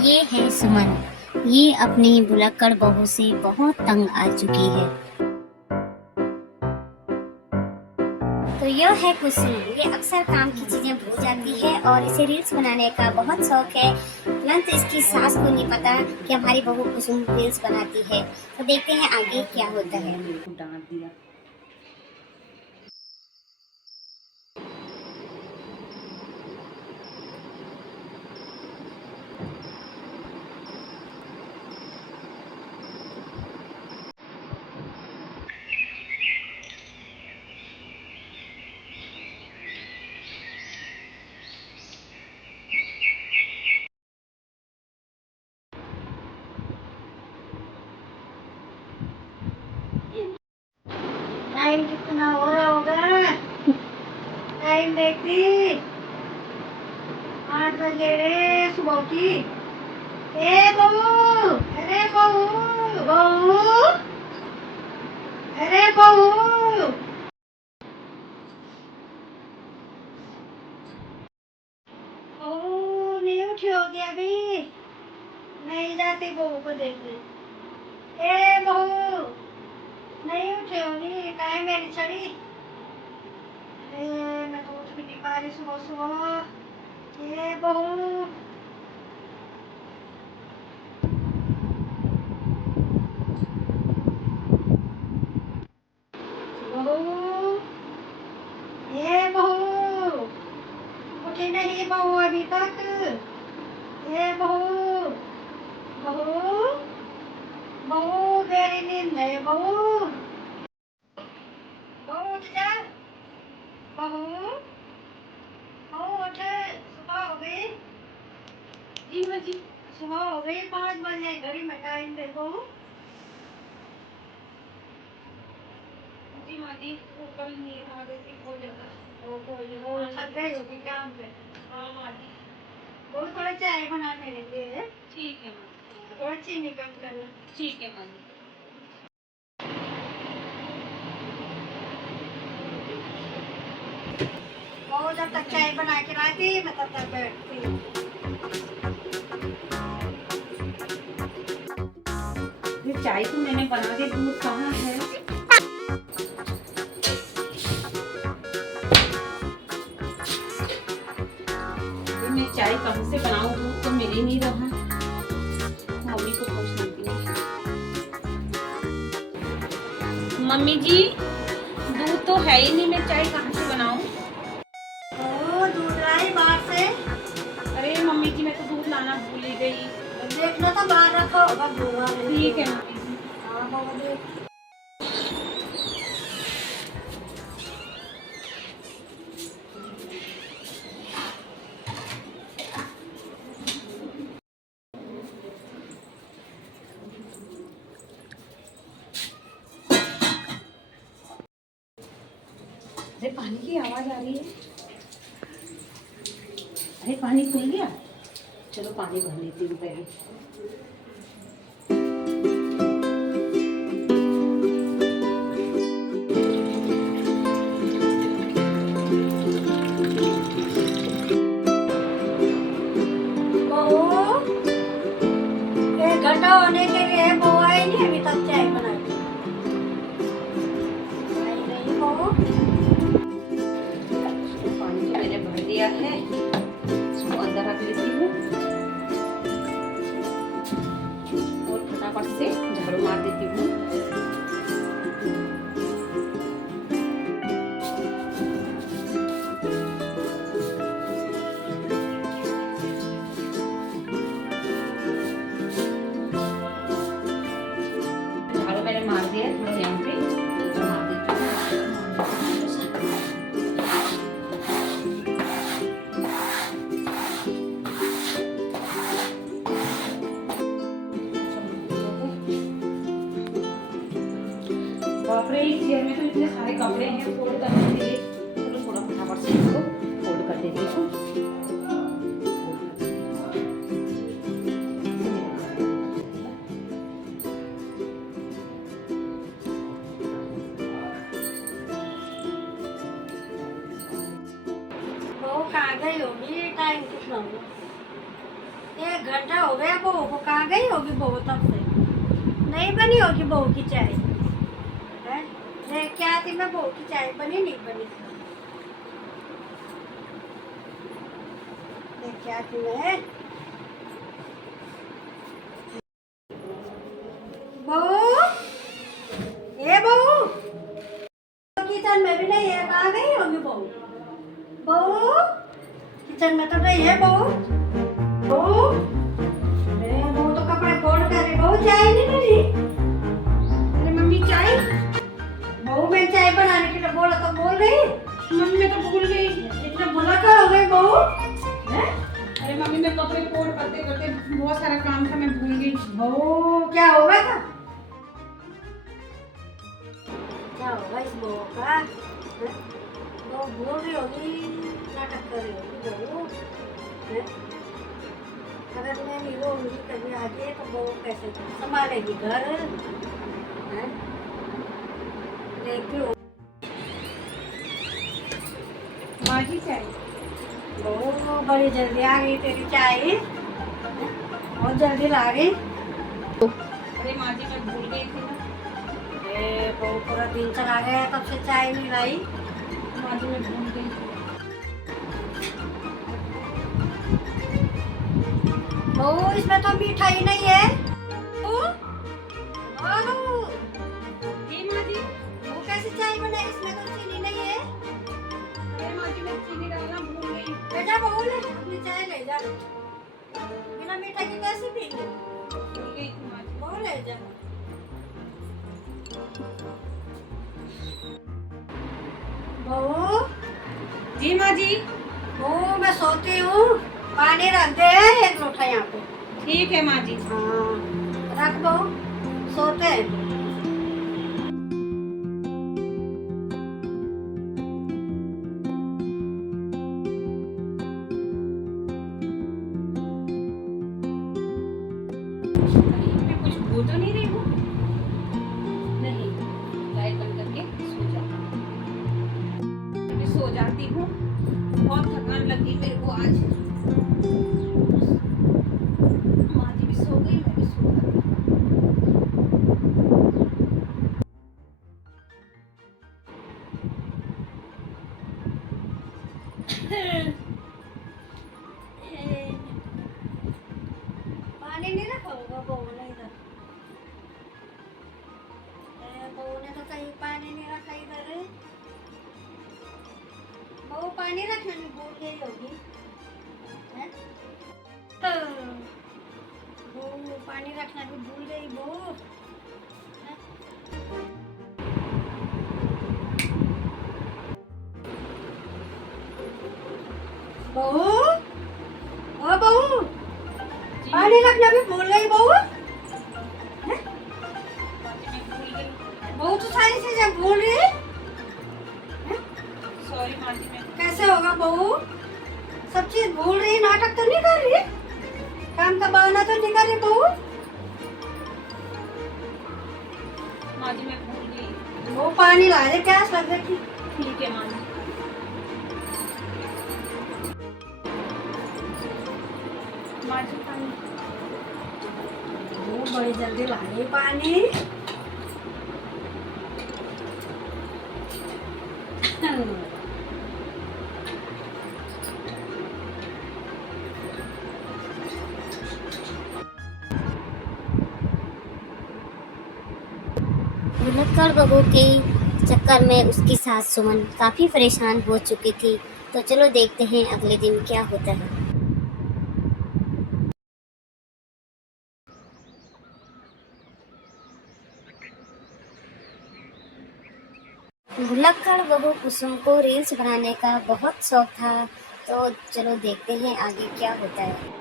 ये है सुमन। ये अपनी भुलक्कड़ बहू से बहुत तंग आ चुकी है। तो यह है कुसुम। ये अक्सर काम की चीजें भूल जाती है और इसे रील्स बनाने का बहुत शौक है। तुरंत इसकी सास को नहीं पता कि हमारी बहू कुसुम रील्स बनाती है। तो देखते हैं आगे क्या होता है। मेरे को डांट दिया। टाइम कितना हो रहा होगा? टाइम देखती। 8 बजे रे सुबह की। ए बहू, अरे बहू, बहू, अरे बहू। बहू नहीं उठी होगी अभी? नहीं जाती बहू को देखने। ए बहू, नहीं उठी होगी? टाइम मेरी छड़ी। मैं तो उठ भी नहीं पा रही सुबह सुबह। ए बहू, बहू, ए बहू, उठी नहीं बहू अभी तक? ए बहू, बहू, बहू गहरी नींद है बहू। बहू उठ जा। बहू, बहू उठ। सुबह हो गई। जी माँ जी। सुबह हो गई, 5 बजे घड़ी में टाइम दे बहू। जी माँ जी, वो कल नींद आ गई थी बहुत ज्यादा। वो थक गई होगी काम पे। हाँ माँ जी। वो थोड़ा चाय बना मेरे लिए। ठीक है माँ। थोड़ा चीनी कम करना। ठीक है माँ जी। वो जब तक चाय बना के लाती मैं तब तक बैठती। ये चाय तो मैंने बना के, दूध कहाँ है? ये मैं चाय कहाँ से बनाऊँ? दूध तो मिल ही नहीं रहा। मम्मी को पूछ लेती हूँ। मम्मी जी, दूध तो है ही नहीं, मैं चाय कहाँ से बनाऊँ? ओ दूध लाई बाहर से। अरे मम्मी जी, मैं तो दूध लाना भूल ही गई। देखना तो बाहर रखा होगा दूल्हा ने। ठीक है मम्मी जी। हाँ बाबा देख। अरे पानी की आवाज आ रही है। अरे पानी खुल गया। चलो पानी भर लेती हूँ पहले। बहू, एक घंटा होने के लिए बहू आई नहीं अभी तक चाय बनाई। आई नहीं बहू। पानी तो मैंने भर दिया है, इसको अंदर रख लेती हूँ और फटाफट से झाड़ू मार देती हूँ। झाड़ू मैंने मार दिया है, थोड़ा यहाँ पे मार देती हूँ। बाप रे, इस चेयर में तो इतने सारे कपड़े हैं फोल्ड करने के लिए। चलो थोड़ा फटाफट से इसको फोल्ड कर देती हूँ। बहू कहाँ गई होगी? टाइम कितना हुआ? 1 घंटा हो गया बहू को, कहाँ गई होगी बहू तब से? नहीं बनी होगी बहू की चाय है? लेके आती मैं, बहू की चाय बनी नहीं बनी, लेके आती मैं। बहू, ए बहू, किचन में भी नहीं है, कहाँ गई होगी बहू? बहू किचन में तो नहीं है बहू। बहू, अरे बहू तो कपड़े फोड़ कर रही, बहू चाय नहीं मिली? अरे मम्मी चाय, बहू मैं चाय बनाने के लिए बोला तो बोल रही, मम्मी मैं तो भूल गई। इतना भुला कर हो गई बहू हैं? अरे मम्मी मैं कपड़े फोड़ करते करते बहुत सारा काम था, मैं भूल गई। बहू क्या होगा था? क्या होगा इस बहू का हैं? बहू बोल रही होगी, नाटक कर रही होगी बहू हैं? अगर मैं नहीं रहूंगी कभी आगे तो बहू कैसे संभालेगी घर हैं? देखती हूँ माँ की चाय। बहू बड़ी जल्दी आ गई तेरी चाय हैं? बहुत जल्दी ला गई। अरे माँ जी मैं भूल गई थी ना। बहू पूरा दिन चला गया तब से चाय नहीं लाई। माँ जी मैं भूल गई थी। बहू इसमें तो मिठाई नहीं है। बहू, बहू, जी माँ जी। वो कैसे चाय बनाई, इसमें तो चीनी नहीं है। अरे माँ जी मैं चीनी डालना भूल गई। ले जा बहू, ले अपनी चाय ले जा, बिना मीठा की कैसे पीनी? भूल गई थी माँ जी। बहू ले जा। बहू, जी माँ जी। बहू मैं सोती हूँ, पानी रख दे 1 लोटा यहाँ पे। ठीक है माँ जी। हाँ रख बहू, सोते हैं। मैं कुछ भूल तो नहीं रही हूँ? नहीं, लाइट बंद करके सो जाती हूँ। मैं सो जाती हूँ, बहुत थकान लगी मेरे को आज। माँ जी भी सो गई, मैं भी सो जाती हूँ। पानी नहीं रखा होगा बहू ने इधर। बहू ने तो कहीं पानी नहीं रखा इधर। बहू पानी रखने में भूल गई होगी हैं? बहू पानी रखना भी भूल गई बहू हैं? बहू, ओ बहू, पानी रखना भी भूल गई बहू हैं? माँ जी मैं भूल गई। बहू तो सारी चीजें भूल रही है। सॉरी माँ जी मैं। कैसे होगा बहू, सब चीज भूल रही, नाटक तो नहीं कर रही, काम का बहाना तो नहीं कर रही बहू। माँ जी मैं भूल गई। वो पानी ला दे, प्यास लग रही थी। ठीक है माँ जी। माँ जी पानी। वो बड़ी जल्दी ला रही पानी। भुलक्कड़ बहू के चक्कर में उसकी सास सुमन काफ़ी परेशान हो चुकी थी। तो चलो देखते हैं अगले दिन क्या होता है। भुलक्कड़ बहू कुसुम को रील्स बनाने का बहुत शौक था। तो चलो देखते हैं आगे क्या होता है।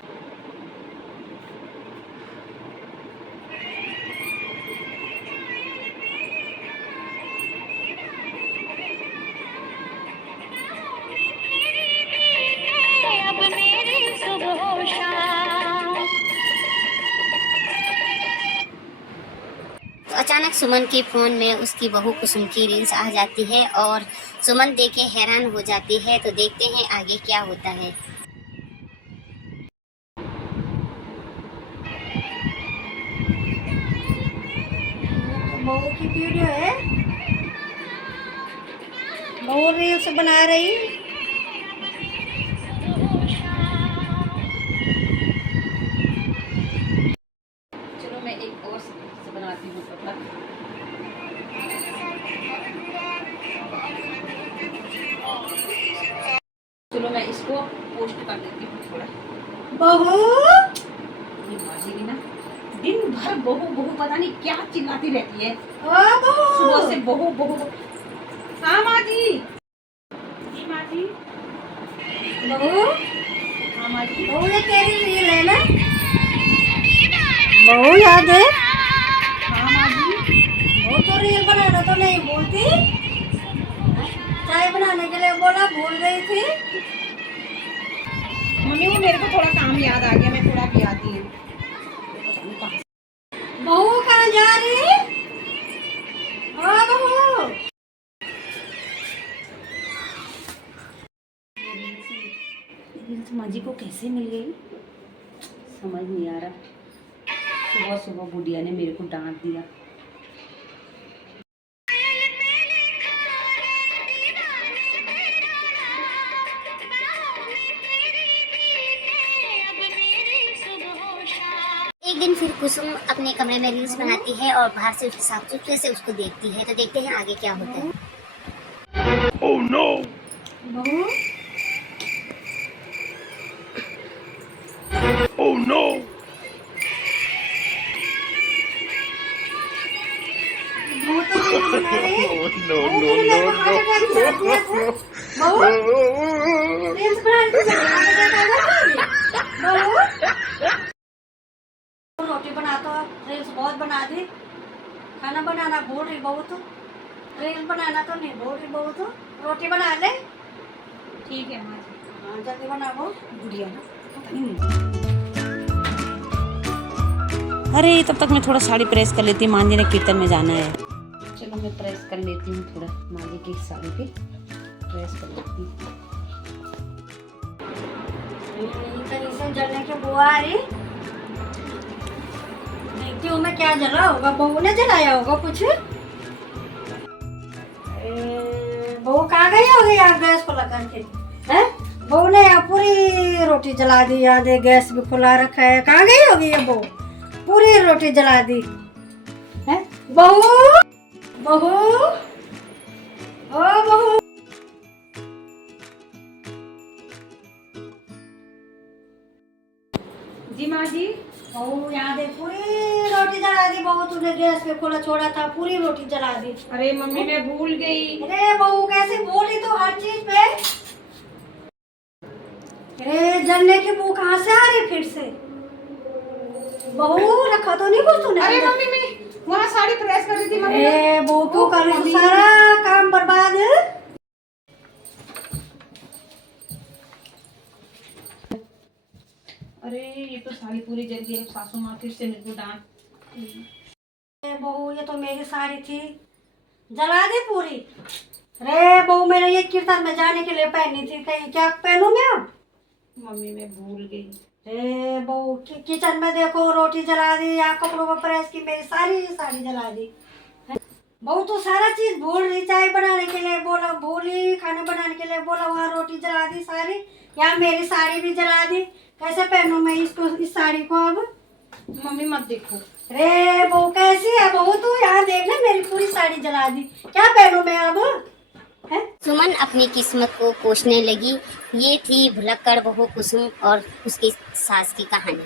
तो अचानक सुमन के फोन में उसकी बहू कुसुम की रील्स आ जाती है और सुमन देख के हैरान हो जाती है। तो देखते हैं आगे क्या होता है। बहू की वीडियो है। बहू रील्स बना रही। चलो मैं एक और से बनाती हूँ कपड़ा। चलो मैं इसको पोस्ट कर देती हूँ थोड़ा। बहू ये बाजी भी ना दिन भर बहू बहू पता नहीं क्या चिल्लाती रहती है। ओ बहू सुबह से बहू बहू। हाँ माँ जी। जी माँ जी। बहू हाँ माँ जी। बहू ये तेरी रील है ना? बहू याद है? हाँ माँ जी। बहू तो रील बनाना तो नहीं भूलती। चाय बनाने के लिए बोला भूल गई थी। मम्मी वो मेरे को थोड़ा काम याद आ गया, मैं थोड़ा भी आती हूँ। बहू कहाँ जा रही? हाँ बहू रील्स माँ जी को कैसे मिल गई समझ नहीं आ रहा। सुबह सुबह बुढ़िया ने मेरे को डांट दिया। एक दिन फिर कुसुम अपने कमरे में रील्स बनाती है और बाहर से उसके साफ सुथरे से उसको देखती है। तो देखते हैं आगे क्या होता है। Oh no! बहू Oh no! बहू तो रील बना रही। No, बहू no, तूने मेरे को no, हार्ट अटैक दिया था। बहू no. रील्स बनाने से हार्ट अटैक आ जाता है। बहू रोटी बना तो रील्स बहुत बना दी। खाना बनाना भूल रही बहू तो। रील्स बनाना तो नहीं भूल रही बहू तो। रोटी बना ले। ठीक है माँ जी। हाँ जल्दी बना बहू। बुढ़िया ना पता नहीं। अरे तब तक मैं थोड़ा साड़ी प्रेस कर लेती हूँ, माँ जी ने कीर्तन में जाना है। चलो मैं प्रेस कर लेती हूँ थोड़ा माँ जी की साड़ी पे प्रेस कर लेती हूँ। कहीं से जलने की बुआ आ रही। देखती हूँ मैं क्या जला होगा। बहू ने जलाया होगा कुछ। बहू कहाँ गई होगी यहाँ गैस खुला करके? हैं? बहू ने यहाँ पूरी रोटी जला दी। यहाँ दे गैस भी खुला रखा है। कहाँ गई होगी ये बहू? पूरी रोटी जला दी। हैं? बहू बहू ओ बहू जी माँ जी। बहू यहाँ दे पूरी रोटी जला दी। बहू तूने गैस पे खुला छोड़ा था पूरी रोटी जला दी। अरे मम्मी मैं भूल गई। अरे बहू कैसे बोली तो हर चीज पे। अरे जलने की बू कहाँ से आ रही फिर से? बहू रखा तो नहीं कुछ तूने? अरे मम्मी मैं वहाँ साड़ी प्रेस कर रही थी मम्मी। अरे बहू क्यों कर रही? सारा काम बर्बाद है। अरे ये तो साड़ी पूरी जल गई। अब सासू माँ फिर से मेरे को डांट। बहू ये तो मेरी साड़ी थी जला दी पूरी। अरे बहू मैंने ये कीर्तन में जाने के लिए पहनी थी। कहीं क्या पहनूं मैं अब? मम्मी मैं भूल गई। अरे बहू किचन में देखो रोटी जला दी। यहाँ कपड़ों पर प्रेस की मेरी सारी साड़ी जला दी। बहू तो सारा चीज भूल रही। चाय बनाने के लिए बोला भूली। खाना बनाने के लिए बोला वहाँ रोटी जला दी सारी। यहाँ मेरी साड़ी भी जला दी। कैसे पहनूं मैं इसको इस साड़ी को अब? मम्मी मत देखो। अरे बहू कैसी है बहू तू? यहाँ देख ले मेरी पूरी साड़ी जला दी। क्या पहनूं मैं अब? है? सुमन अपनी किस्मत को कोसने लगी। ये थी भुलक्कड़ बहू कुसुम और उसकी सास की कहानी।